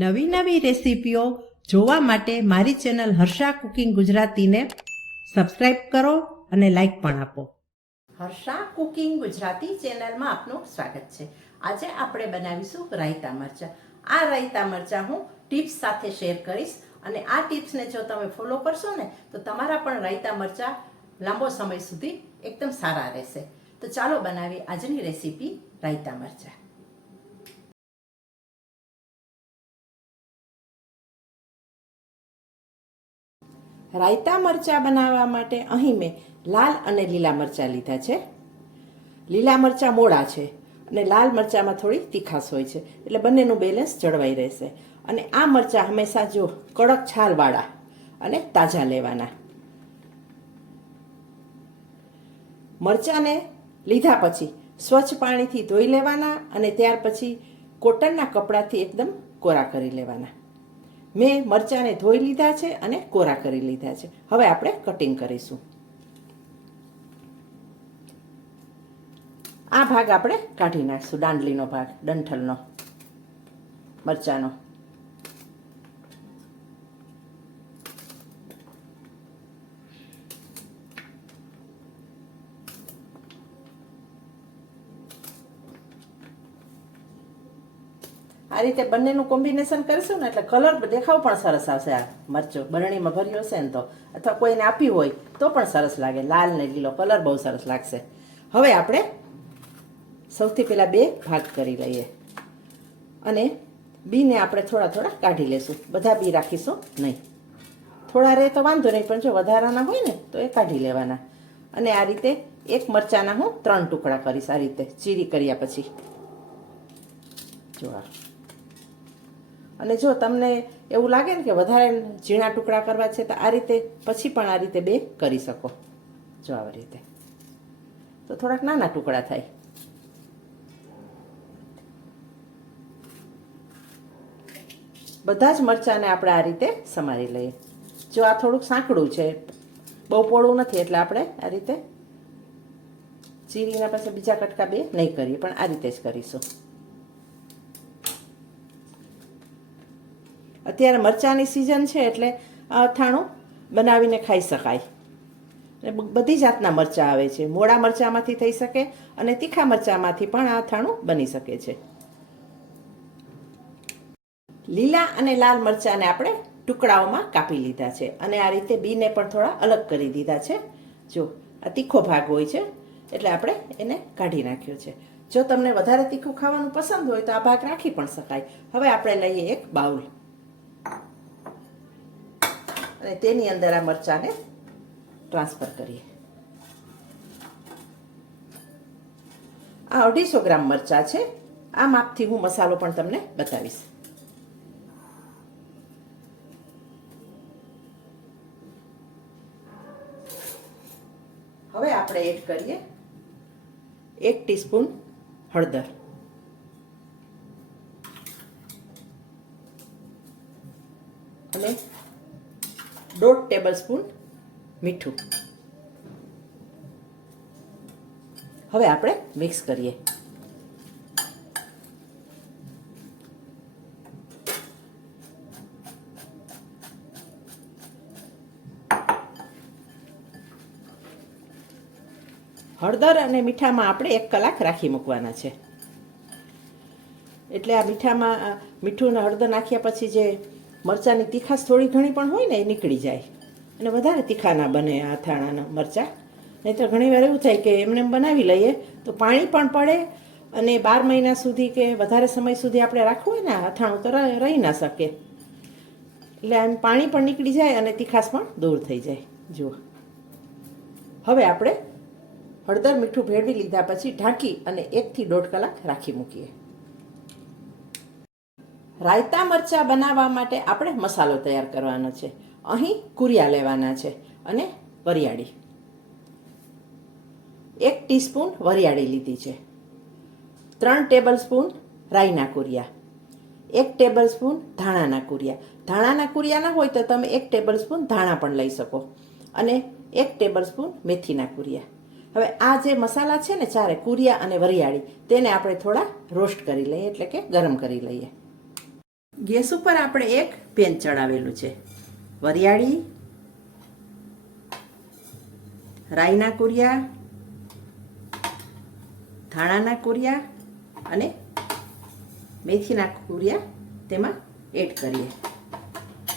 નવી નવી રેસીપીઓ જોવા માટે મારી ચેનલ હર્ષા કુકિંગ ગુજરાતીને સબસ્ક્રાઇબ કરો અને લાઈક પણ આપો. હર્ષા કુકિંગ ગુજરાતી ચેનલમાં આપનું સ્વાગત છે. આજે આપણે બનાવીશું રાયતા મરચાં. આ રાયતા મરચાં હું ટિપ્સ સાથે શેર કરીશ અને આ ટિપ્સને જો તમે ફોલો કરશો ને તો તમારા પણ રાયતા મરચાં લાંબો સમય સુધી એકદમ સારા રહેશે. તો ચાલો બનાવીએ આજની રેસીપી રાયતા મરચાં. રાયતા મરચાં બનાવવા માટે અહીં મેં લાલ અને લીલા મરચાં લીધા છે. લીલા મરચાં મોડા છે અને લાલ મરચાંમાં થોડી તીખાશ હોય છે, એટલે બંનેનું બેલેન્સ જળવાઈ રહેશે. અને આ મરચાં હંમેશા જો કડક છાલવાળા અને તાજા લેવાના. મરચાંને લીધા પછી સ્વચ્છ પાણીથી ધોઈ લેવાના અને ત્યાર પછી કોટનના કપડાથી એકદમ કોરા કરી લેવાના. મેં મરચાંને ધોઈ લીધા છે અને કોરા કરી લીધા છે. હવે આપણે કટિંગ કરીશું. આ ભાગ આપણે કાઢી નાખીશું, દાંડલીનો ભાગ, ડંઠલનો મરચાંનો. આ રીતે બંનેનું કોમ્બિનેશન કરીશું ને એટલે કલર દેખાવ પણ સરસ આવશે. આ મરચું બરણીમાં ભર્યું હશે ને તો, અથવા કોઈને આપ્યું હોય તો પણ સરસ લાગે. લાલ ને લીલો કલર બહુ સરસ લાગશે. હવે આપણે સૌથી પહેલાં બે ભાગ કરી લઈએ અને બીને આપણે થોડા થોડા કાઢી લેશું. બધા બી રાખીશું નહીં. થોડા રહે તો વાંધો નહીં, પણ જો વધારાના હોય ને તો એ કાઢી લેવાના. અને આ રીતે એક મરચાંના હું 3 ટુકડા કરીશ. આ રીતે ચીરી કર્યા પછી જો આ. અને જો તમને એવું લાગે ને કે વધારે ઝીણા ટુકડા કરવા છે તો આ રીતે પછી પણ આ રીતે બે કરી શકો. જો આવી રીતે તો થોડાક નાના ટુકડા થાય. બધા જ મરચાંને આપણે આ રીતે સમારી લઈએ. જો આ થોડુંક સાંકડું છે, બહુ પોળું નથી, એટલે આપણે આ રીતે ચીરીના પછી બીજા કટકા બે નહીં કરીએ, પણ આ રીતે જ કરીશું. અત્યારે મરચાંની સિઝન છે એટલે આ અથાણું બનાવીને ખાઈ શકાય. બધી જાતના મરચાં આવે છે. મોડા મરચાંમાંથી થઈ શકે અને તીખા મરચાંમાંથી પણ આ અથાણું બની શકે છે. લીલા અને લાલ મરચાંને આપણે ટુકડાઓમાં કાપી લીધા છે અને આ રીતે બીને પણ થોડા અલગ કરી દીધા છે. જો આ તીખો ભાગ હોય છે એટલે આપણે એને કાઢી નાખ્યો છે. જો તમને વધારે તીખું ખાવાનું પસંદ હોય તો આ ભાગ રાખી પણ શકાય. હવે આપણે લઈએ એક બાઉલ અને તેની અંદર આ મરચાંને ટ્રાન્સફર કરીએ. આ 250 ગ્રામ મરચાં છે. આ માપથી હું મસાલો પણ તમને બતાવીશ. હવે આપણે એડ કરીએ 1 ટીસ્પૂન હળદર, અને 1.5 ટેબલ સ્પૂન મીઠું. હવે આપણે મિક્સ કરીએ. હળદર અને મીઠામાં આપણે 1 કલાક રાખી મૂકવાના છે. એટલે આ મીઠું અને હળદર નાખ્યા પછી જે મરચાંની તીખાશ થોડી ઘણી પણ હોય ને એ નીકળી જાય અને વધારે તીખા ના બને આ અથાણાના મરચાં. નહીં તો ઘણીવાર એવું થાય કે એમને બનાવી લઈએ તો પાણી પણ પડે અને 12 મહિના સુધી કે વધારે સમય સુધી આપણે રાખવું હોય ને અથાણું તો રહી ના શકે. એટલે એમ પાણી પણ નીકળી જાય અને તીખાશ પણ દૂર થઈ જાય. જુઓ, હવે આપણે હળદર મીઠું ભેળવી લીધા પછી ઢાંકી અને 1 થી 1.5 કલાક રાખી મૂકીએ. રાયતા મરચાં બનાવવા માટે આપણે મસાલો તૈયાર કરવાનો છે. અહીં કુરિયા લેવાના છે અને વરિયાળી 1 ટીસ્પૂન વરિયાળી લીધી છે. 3 ટેબલ સ્પૂન રાઈના કુરિયા, 1 ટેબલ સ્પૂન ધાણાના કુરિયા. ધાણાના કુરિયા ના હોય તો તમે 1 ટેબલ સ્પૂન ધાણા પણ લઈ શકો, અને 1 ટેબલ સ્પૂન મેથીના કુરિયા. હવે આ જે મસાલા છે ને ચારે, કુરિયા અને વરિયાળી, તેને આપણે થોડા રોસ્ટ કરી લઈએ, એટલે કે ગરમ કરી લઈએ. ગેસ ઉપર આપણે એક પેન ચડાવેલું છે. વરિયાળી, રાઈના કુરિયા, ધાણાના કુરિયા અને મેથીના કુરિયા તેમાં એડ કરીએ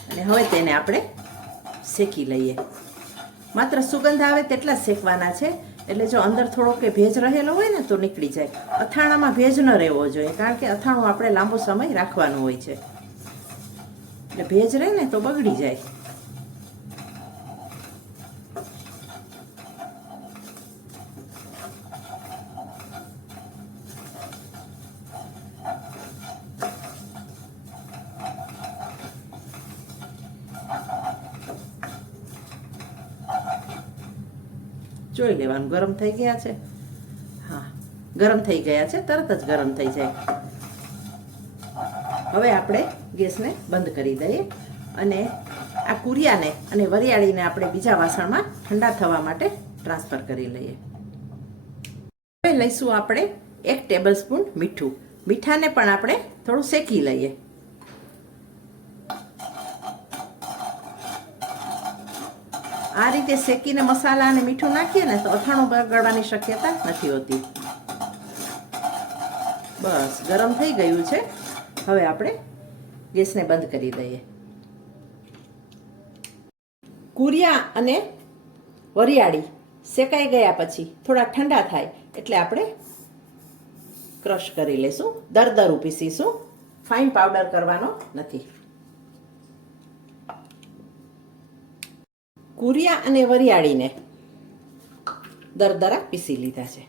અને હવે તેને આપણે શેકી લઈએ. માત્ર સુગંધ આવે તેટલા જ શેકવાના છે, એટલે જો અંદર થોડો કે ભેજ રહેલો હોય ને તો નીકળી જાય. અથાણામાં ભેજ ન રહેવો જોઈએ, કારણ કે અથાણું આપણે લાંબો સમય રાખવાનું હોય છે, એટલે ભેજ રહે ને તો બગડી જાય. જોઈ લેવાનું ગરમ થઈ ગયા છે. હા, ગરમ થઈ ગયા છે, તરત જ ગરમ થઈ જાય. હવે આપણે ગેસને બંધ કરી દઈએ અને આ કુરિયાને અને વરિયાળીને આપણે બીજા વાસણમાં ઠંડા થવા માટે ટ્રાન્સફર કરી લઈએ. હવે લઈશું આપણે 1 ટેબલ સ્પૂન મીઠું. મીઠાને પણ આપણે થોડું શેકી લઈએ. આ રીતે શેકીને મસાલા અને મીઠું નાખીએ ને તો અથાણું બગડવાની શક્યતા નથી હોતી. બસ ગરમ થઈ ગયું છે. હવે આપણે ગેસને બંધ કરી દઈએ. કુરિયા અને વરિયાળી શેકાઈ ગયા પછી થોડા ઠંડા થાય એટલે આપણે ક્રશ કરી લઈશું. દરદરું પીસીશું, ફાઇન પાવડર કરવાનો નથી. કુરિયા અને વરિયાળીને દરદરા પીસી લીધા છે.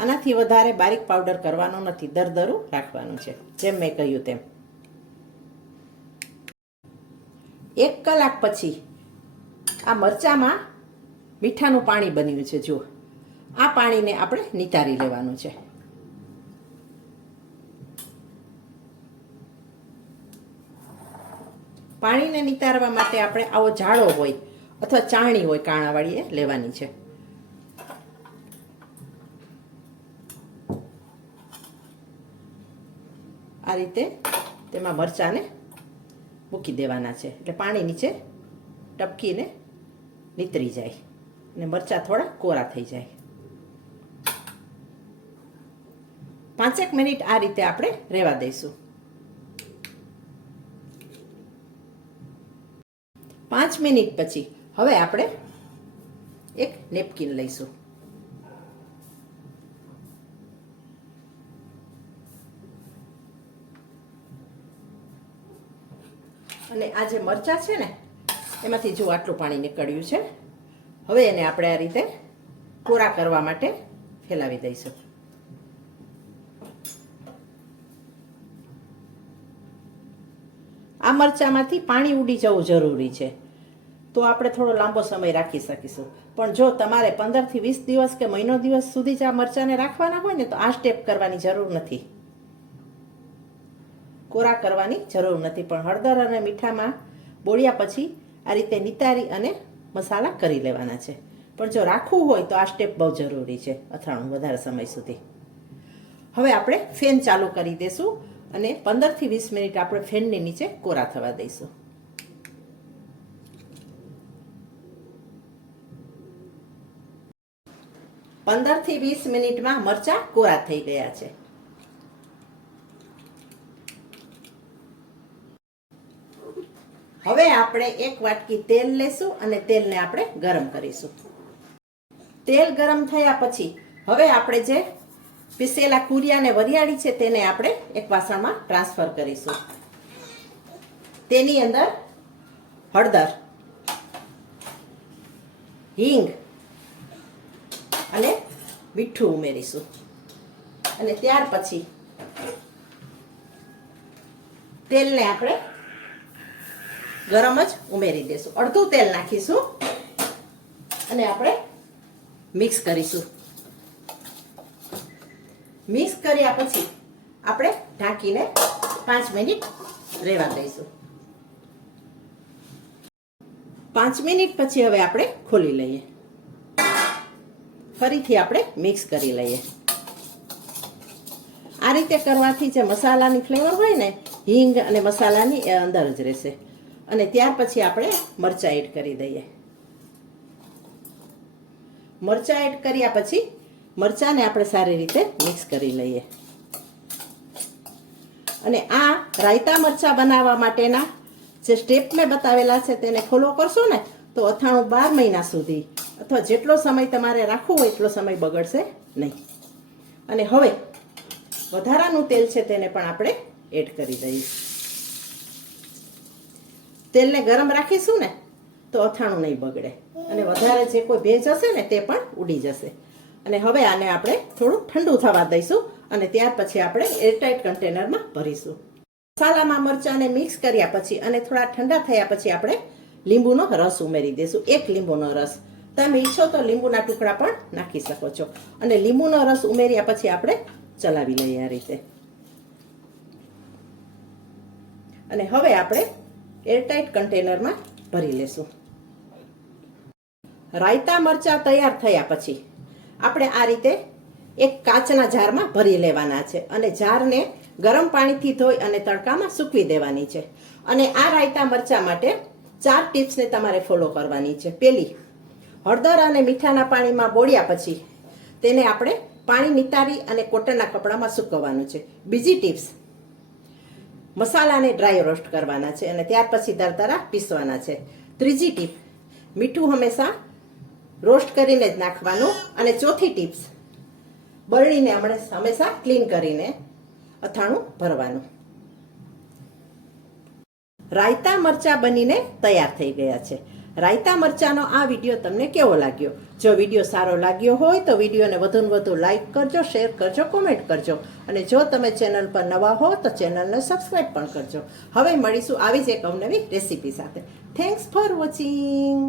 આનાથી વધારે બારીક પાવડર કરવાનો નથી, દરદરું રાખવાનું છે, જેમ મેં કહ્યું તેમ. 1 કલાક પછી આ મરચામાં મીઠાનું પાણી બન્યું છે. જુઓ, આ પાણીને આપણે નિતારી લેવાનું છે. પાણીને નિતારવા માટે આપણે આવો જાળો હોય અથવા ચાળણી હોય કાણાવાળી એ લેવાની છે. આ રીતે તેમાં મરચાંને મૂકી દેવાના છે, એટલે પાણી નીચે ટપકીને નીતરી જાય અને મરચાં થોડા કોરા થઈ જાય. 5 મિનિટ આ રીતે આપણે રહેવા દઈશું. 5 મિનિટ પછી હવે આપણે એક નેપકિન લઈશું. અને આ જે મરચાં છે ને એમાંથી જો આટલું પાણી નીકળ્યું છે. હવે એને આપણે આ રીતે કોરા કરવા માટે ફેલાવી દઈશું. આ મરચાંમાંથી પાણી ઉડી જવું જરૂરી છે, તો આપણે થોડો લાંબો સમય રાખી શકીશું. પણ જો તમારે 15 થી 20 દિવસ કે મહિનો દિવસ સુધી જ આ મરચાંને રાખવાના હોય ને તો આ સ્ટેપ કરવાની જરૂર નથી, કોરા કરવાની જરૂર નથી. પણ હળદર અને મીઠામાં બોળ્યા પછી આ રીતે નિતારી અને મસાલા કરી લેવાના છે. પણ જો રાખવું હોય તો આ સ્ટેપ બહુ જરૂરી છે અથાણું વધારે સમય સુધી. હવે આપણે ફેન ચાલુ કરી દઈશું અને 15 થી 20 મિનિટ આપણે ફેનની નીચે કોરા થવા દઈશું. પંદર થી 20 મિનિટમાં મરચાં કોરા થઈ ગયા છે. હવે આપણે 1 વાટકી તેલ લેશું અને તેલને આપણે ગરમ કરીશું. તેલ ગરમ થયા પછી હવે આપણે જે પીસેલા કુરિયા અને વરિયાળી છે તેને આપણે એક વાસણમાં ટ્રાન્સફર કરીશું. તેની અંદર હળદર, હિંગ અને મીઠું ઉમેરીશું અને ત્યાર પછી તેલને આપણે ગરમ જ ઉમેરી દેશું. અડધું તેલ નાખીશું અને આપણે મિક્સ કરીશું. મિક્સ કર્યા પછી આપણે ઢાંકીને 5 મિનિટ રહેવા દઈશું. 5 મિનિટ પછી હવે આપણે ખોલી લઈએ. ફરીથી આપણે મિક્સ કરી લઈએ. આ રીતે કરવાથી જે મસાલાની ફ્લેવર હોય ને હિંગ અને મસાલાની એ અંદર જ રહેશે. અને ત્યાર પછી આપણે મરચાં એડ કરી દઈએ. મરચાં એડ કર્યા પછી મરચાંને આપણે સારી રીતે મિક્સ કરી લઈએ. અને આ રાયતા મરચાં બનાવવા માટેના જે સ્ટેપ મેં બતાવેલા છે તેને ફોલો કરશો ને તો અથાણું 12 મહિના સુધી અથવા જેટલો સમય તમારે રાખવું હોય એટલો સમય બગડશે નહીં. અને હવે વધારાનું તેલ છે તેને પણ આપણે એડ કરી દઈએ. તેલને ગરમ રાખીશું ને તો અથાણું નહીં બગડે અને વધારે જે કોઈ ભેજ હશે ને તે પણ ઉડી જશે. અને હવે આને આપણે થોડું ઠંડુ થવા દઈશું અને ત્યાર પછી આપણે એરટાઇટ કન્ટેનરમાં ભરીશું. મસાલામાં મરચાંને મિક્સ કર્યા પછી અને થોડા ઠંડા થયા પછી આપણે લીંબુનો રસ ઉમેરી દઈશું. 1 લીંબુનો રસ. તમે ઈચ્છો તો લીંબુના ટુકડા પણ નાખી શકો છો. અને લીંબુનો રસ ઉમેર્યા પછી આપણે ચલાવી લઈએ આ રીતે. અને હવે આપણે એરટાઇટ કન્ટેનરમાં ભરી લેશું. રાયતા મરચાં તૈયાર થયા પછી આપણે આ રીતે એક કાચના જારમાં ભરી લેવાના છે અને જારને ગરમ પાણીથી ધોઈ અને તડકામાં સૂકવી દેવાની છે. અને આ રાયતા મરચાં માટે 4 ટિપ્સને તમારે ફોલો કરવાની છે. પહેલી, હળદર અને મીઠાના પાણીમાં બોળ્યા પછી તેને આપણે પાણી નિતારી અને કોટનના કપડામાં સૂકવવાનું છે. બીજી ટિપ્સ, મસાલાને ડ્રાય રોસ્ટ કરવાના છે અને ત્યાર પછી દરદરા પીસવાના છે. ત્રીજી ટીપ, મીઠું હંમેશા રોસ્ટ કરીને જ નાખવાનું. અને ચોથી ટિપ્સ, બરણીને હંમેશા ક્લીન કરીને અથાણું ભરવાનું. રાયતા મરચાં બનીને તૈયાર થઈ ગયા છે. રાયતા મરચાંનો આ વિડીયો તમને કેવો લાગ્યો? જો વિડીયો સારો લાગ્યો હોય તો વિડીયોને વધુને વધુ લાઈક કરજો, શેર કરજો, કોમેન્ટ કરજો. અને જો તમે ચેનલ પર નવા હો તો ચેનલને સબસ્ક્રાઈબ પણ કરજો. હવે મળીશું આવી જ એક અવનવી રેસીપી સાથે. Thanks for watching.